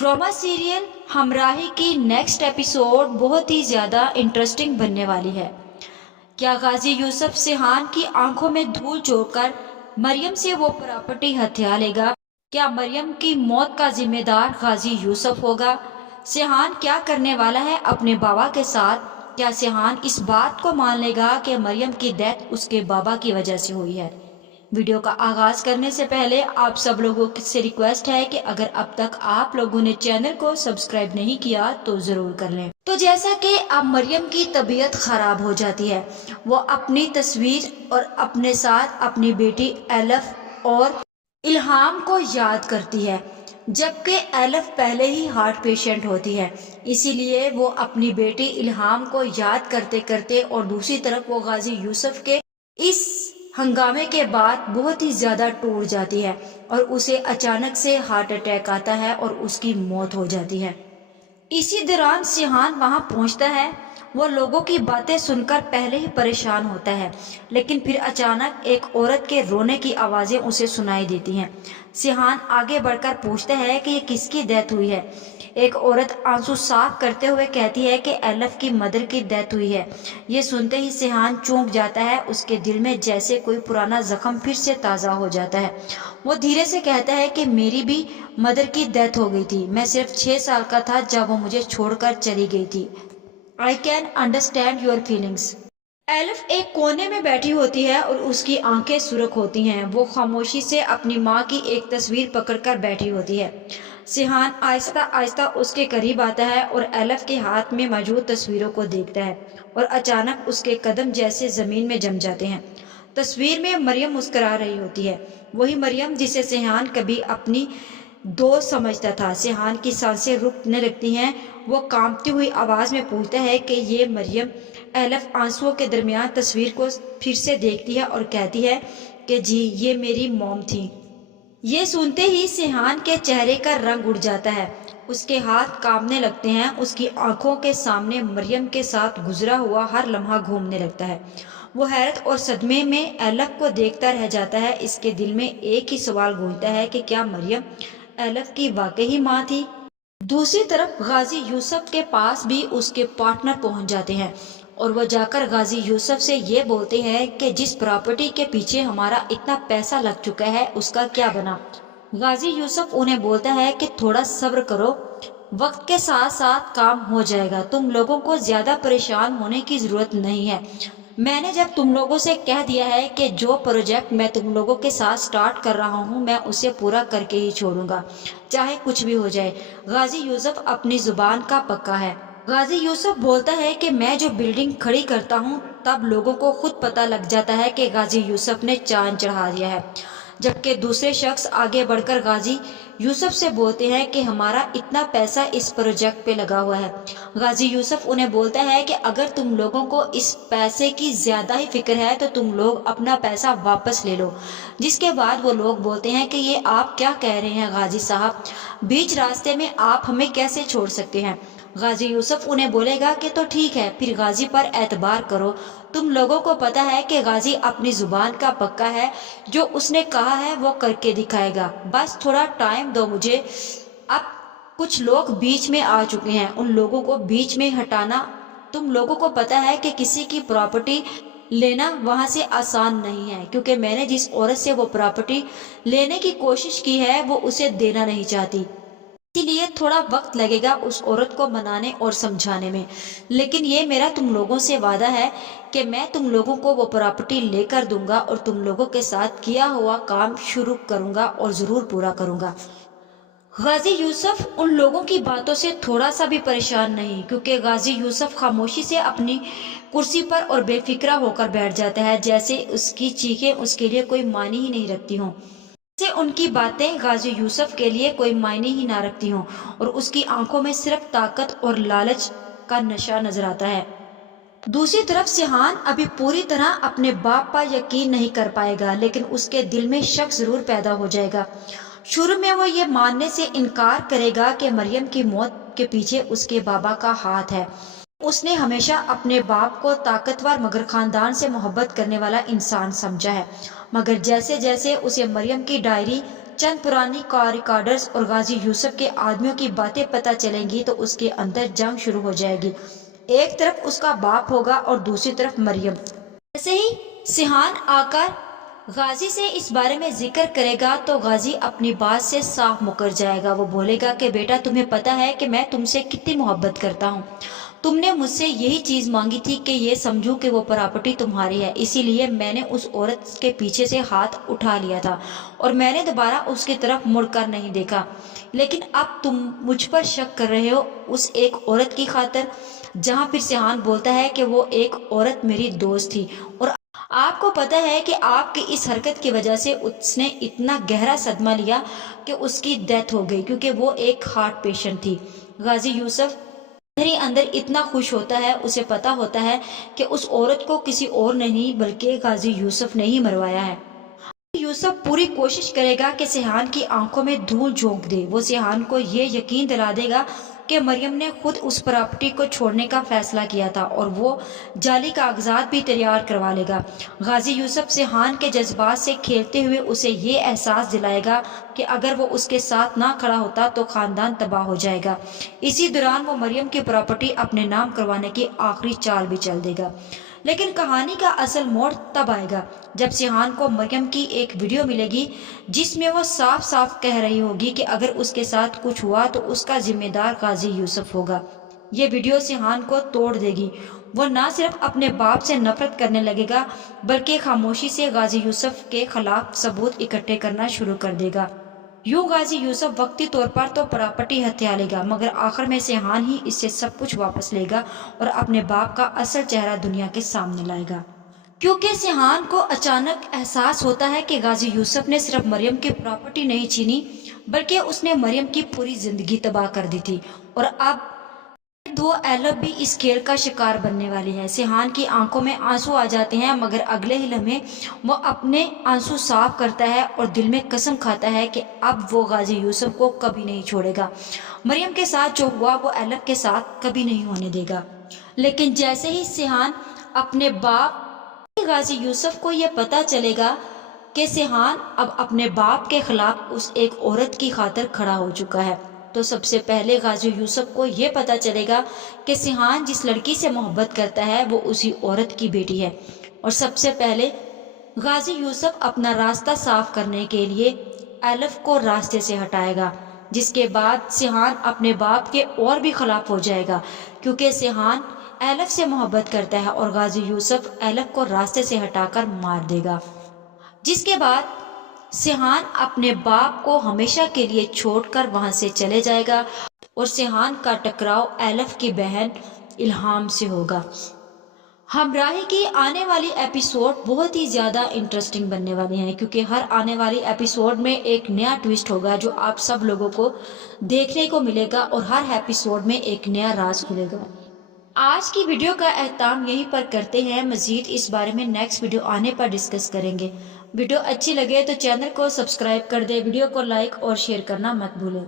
Drama serial हमराही की next episode बहुत ही ज़्यादा इंटरेस्टिंग बनने वाली है। क्या गाजी यूसुफ सिहान की आंखों में धूल झोंककर मरियम से वो प्रॉपर्टी हथिया लेगा? क्या मरियम की मौत का जिम्मेदार गाजी यूसुफ होगा? सिहान क्या करने वाला है अपने बाबा के साथ? क्या सिहान इस बात को मान लेगा कि मरियम की डेथ उसके बाबा की वजह से हुई है? वीडियो का आगाज करने से पहले आप सब लोगों से रिक्वेस्ट है कि अगर अब तक आप लोगों ने चैनल को सब्सक्राइब नहीं किया तो जरूर कर लें। तो जैसा कि अब मरियम की तबीयत खराब हो जाती है, वो अपनी तस्वीर और अपने साथ अपनी बेटी एलफ और इल्हाम को याद करती है, जबकि एलफ पहले ही हार्ट पेशेंट होती है। इसीलिए वो अपनी बेटी इल्हाम को याद करते करते और दूसरी तरफ वो गाजी यूसुफ के इस हंगामे के बाद बहुत ही ज्यादा टूट जाती है और उसे अचानक से हार्ट अटैक आता है और उसकी मौत हो जाती है। इसी दौरान सिहान वहां पहुंचता है। वो लोगों की बातें सुनकर पहले ही परेशान होता है, लेकिन फिर अचानक एक औरत के रोने की आवाजें उसे सुनाई देती हैं। सिहान आगे बढ़कर पूछता है कि ये किसकी डेथ हुई है। एक औरत आंसू साफ करते हुए कहती है कि एलफ की मदर की डेथ हुई है। ये सुनते ही सिहान चौंक जाता है। उसके दिल में जैसे कोई पुराना जख्म फिर से ताज़ा हो जाता है। वो धीरे से कहता है कि मेरी भी मदर की डेथ हो गई थी। मैं सिर्फ 6 साल का था जब वो मुझे छोड़कर चली गई थी। I can understand your feelings. Elif एक कोने में बैठी होती है और उसकी आंखें सुर्ख होती हैं। वो खामोशी से अपनी माँ की एक तस्वीर पकड़कर बैठी होती है। सिहान आहिस्ता आहिस्ता उसके करीब आता है और एलिफ के हाथ में मौजूद तस्वीरों को देखता है और अचानक उसके कदम जैसे जमीन में जम जाते हैं। तस्वीर में मरियम मुस्कुरा रही होती है, वही मरियम जिसे सिहान कभी अपनी दोस्त समझता था। सिहान की सांसें रुकने लगती हैं। वो कांपती हुई आवाज में पूछता है कि ये मरियम। एलिफ आंसुओं के दरमियान तस्वीर को फिर से देखती है और कहती है कि जी, ये मेरी मॉम थी। ये सुनते ही सिहान के चेहरे का रंग उड़ जाता है। उसके हाथ कांपने लगते हैं। उसकी आंखों के सामने मरियम के साथ गुजरा हुआ हर लम्हा घूमने लगता है। वो हैरत और सदमे में एलिफ को देखता रह जाता है। इसके दिल में एक ही सवाल गूंजता है कि क्या मरियम एलिफ की वाकई माँ थी? दूसरी तरफ गाजी यूसुफ के पास भी उसके पार्टनर पहुंच जाते हैं और वो जाकर गाजी यूसुफ से ये बोलते हैं कि जिस प्रॉपर्टी के पीछे हमारा इतना पैसा लग चुका है उसका क्या बना। गाजी यूसुफ उन्हें बोलता है कि थोड़ा सब्र करो, वक्त के साथ साथ काम हो जाएगा। तुम लोगों को ज्यादा परेशान होने की जरूरत नहीं है। मैंने जब तुम लोगों से कह दिया है कि जो प्रोजेक्ट मैं तुम लोगों के साथ स्टार्ट कर रहा हूँ मैं उसे पूरा करके ही छोड़ूंगा, चाहे कुछ भी हो जाए। गाजी यूसुफ अपनी जुबान का पक्का है। गाजी यूसुफ बोलता है कि मैं जो बिल्डिंग खड़ी करता हूँ तब लोगों को खुद पता लग जाता है कि गाजी यूसुफ ने चांद चढ़ा दिया है। जबकि दूसरे शख्स आगे बढ़कर गाजी यूसुफ से बोलते हैं कि हमारा इतना पैसा इस प्रोजेक्ट पे लगा हुआ है। गाजी यूसुफ उन्हें बोलता है कि अगर तुम लोगों को इस पैसे की ज्यादा ही फिक्र है तो तुम लोग अपना पैसा वापस ले लो। जिसके बाद वो लोग बोलते हैं कि ये आप क्या कह रहे हैं गाजी साहब, बीच रास्ते में आप हमें कैसे छोड़ सकते हैं। गाजी यूसुफ उन्हें बोलेगा कि तो ठीक है, फिर गाजी पर एतबार करो। तुम लोगों को पता है कि गाजी अपनी जुबान का पक्का है, जो उसने कहा है वो करके दिखाएगा। बस थोड़ा टाइम दो मुझे। अब कुछ लोग बीच में आ चुके हैं, उन लोगों को बीच में हटाना। तुम लोगों को पता है कि किसी की प्रॉपर्टी लेना वहां से आसान नहीं है, क्योंकि मैंने जिस औरत से वो प्रॉपर्टी लेने की कोशिश की है वो उसे देना नहीं चाहती। इसीलिए थोड़ा वक्त लगेगा उस औरत को मनाने और समझाने में, लेकिन ये मेरा तुम लोगों से वादा है कि मैं तुम लोगों को वो प्रॉपर्टी लेकर दूंगा और तुम लोगों के साथ किया हुआ काम शुरू करूंगा और जरूर पूरा करूंगा। गाजी यूसुफ उन लोगों की बातों से थोड़ा सा भी परेशान नहीं, क्योंकि गाजी यूसुफ खामोशी से अपनी कुर्सी पर और बेफिक्रा होकर बैठ जाता है, जैसे उसकी चीखें उसके लिए कोई मायने ही नहीं रखती हों, से उनकी बातें गाजी यूसुफ के लिए कोई मायने ही ना रखती हों और उसकी आंखों में सिर्फ ताकत और लालच का नशा नजर आता है। दूसरी तरफ सिहान अभी पूरी तरह अपने बाप पर यकीन नहीं कर पाएगा, लेकिन उसके दिल में शक जरूर पैदा हो जाएगा। शुरू में वो ये मानने से इनकार करेगा कि मरियम की मौत के पीछे उसके बाबा का हाथ है। उसने हमेशा अपने बाप को ताकतवर मगर खानदान से मोहब्बत करने वाला इंसान समझा है, मगर जैसे जैसे उसे मरियम की डायरी चंद पुरानी कार रिकॉर्डर्स और गाजी यूसुफ के आदमियों की बातें पता चलेंगी तो उसके अंदर जंग शुरू हो जाएगी। एक तरफ उसका बाप होगा और दूसरी तरफ मरियम। जैसे ही सिहान आकर गाजी से इस बारे में जिक्र करेगा तो गाजी अपनी बात से साफ मुकर जाएगा। वो बोलेगा कि बेटा, तुम्हें पता है कि मैं तुमसे कितनी मोहब्बत करता हूँ। तुमने मुझसे यही चीज मांगी थी कि ये समझूं कि वो प्रॉपर्टी तुम्हारी है, इसीलिए मैंने उस औरत के पीछे से हाथ उठा लिया था और मैंने दोबारा उसकी तरफ मुड़कर नहीं देखा। लेकिन अब तुम मुझ पर शक कर रहे हो उस एक औरत की खातिर। जहाँ फिर सिहान बोलता है कि वो एक औरत मेरी दोस्त थी और आपको पता है कि आपकी इस हरकत की वजह से उसने इतना गहरा सदमा लिया कि उसकी डेथ हो गई, क्योंकि वो एक हार्ट पेशेंट थी। गाजी यूसुफ अंदर ही अंदर इतना खुश होता है, उसे पता होता है कि उस औरत को किसी और नहीं बल्कि गाजी यूसुफ ने ही मरवाया है। यूसुफ पूरी कोशिश करेगा कि सिहान की आंखों में धूल झोंक दे। वो सिहान को ये यकीन दिला देगा कि मरियम ने खुद उस प्रॉपर्टी को छोड़ने का फैसला किया था और वो जाली कागजात भी तैयार करवा लेगा। गाजी यूसुफ सिहान के जज्बात से खेलते हुए उसे ये एहसास दिलाएगा कि अगर वो उसके साथ ना खड़ा होता तो खानदान तबाह हो जाएगा। इसी दौरान वो मरियम की प्रॉपर्टी अपने नाम करवाने की आखिरी चाल भी चल देगा। लेकिन कहानी का असल मोड़ तब आएगा जब सिहान को मरियम की एक वीडियो मिलेगी जिसमें वो साफ साफ कह रही होगी कि अगर उसके साथ कुछ हुआ तो उसका जिम्मेदार गाजी यूसुफ होगा। ये वीडियो सिहान को तोड़ देगी। वो ना सिर्फ अपने बाप से नफरत करने लगेगा बल्कि खामोशी से गाजी यूसुफ के खिलाफ सबूत इकट्ठे करना शुरू कर देगा। यूं गाजी यूसुफ वक्ती तौर पर तो प्रॉपर्टी हत्या लेगा, मगर आखिर में सिहान ही इससे सब कुछ वापस लेगा और अपने बाप का असल चेहरा दुनिया के सामने लाएगा। क्योंकि सिहान को अचानक एहसास होता है कि गाजी यूसुफ ने सिर्फ मरियम की प्रॉपर्टी नहीं छीनी बल्कि उसने मरियम की पूरी जिंदगी तबाह कर दी थी और अब दो एलब भी इस खेल का शिकार बनने वाली है। सिहान की आंखों में आंसू आ जाते हैं, मगर अगले ही लम्हे वो अपने आंसू साफ करता है और दिल में कसम खाता है कि अब वो गाजी यूसुफ को कभी नहीं छोड़ेगा। मरियम के साथ जो हुआ वो एलब के साथ कभी नहीं होने देगा। लेकिन जैसे ही सिहान अपने बाप गाजी यूसुफ को यह पता चलेगा कि सिहान अब अपने बाप के खिलाफ उस एक औरत की खातिर खड़ा हो चुका है, तो सबसे पहले गाजी यूसुफ को ये पता चलेगा कि सिहान जिस लड़की से मोहब्बत करता है वो उसी औरत की बेटी है। और सबसे पहले गाजी यूसुफ अपना रास्ता साफ करने के लिए एलफ को रास्ते से हटाएगा, जिसके बाद सिहान अपने बाप के और भी खिलाफ हो जाएगा, क्योंकि सिहान एलफ से मोहब्बत करता है और गाजी यूसुफ एलफ को रास्ते से हटाकर मार देगा। जिसके बाद सिहान अपने बाप को हमेशा के लिए छोड़कर वहां से चले जाएगा और सिहान का टकराव एलफ की बहन इल्हाम से होगा। हमराही की आने वाली एपिसोड बहुत ही ज़्यादा इंटरेस्टिंग बनने वाली हैं, क्योंकि हर आने वाली एपिसोड में एक नया ट्विस्ट होगा जो आप सब लोगों को देखने को मिलेगा और हर एपिसोड में एक नया राज खुलेगा। आज की वीडियो का एहताम यहीं पर करते हैं। मजीद इस बारे में नेक्स्ट वीडियो आने पर डिस्कस करेंगे। वीडियो अच्छी लगे तो चैनल को सब्सक्राइब कर दे, वीडियो को लाइक और शेयर करना मत भूलें।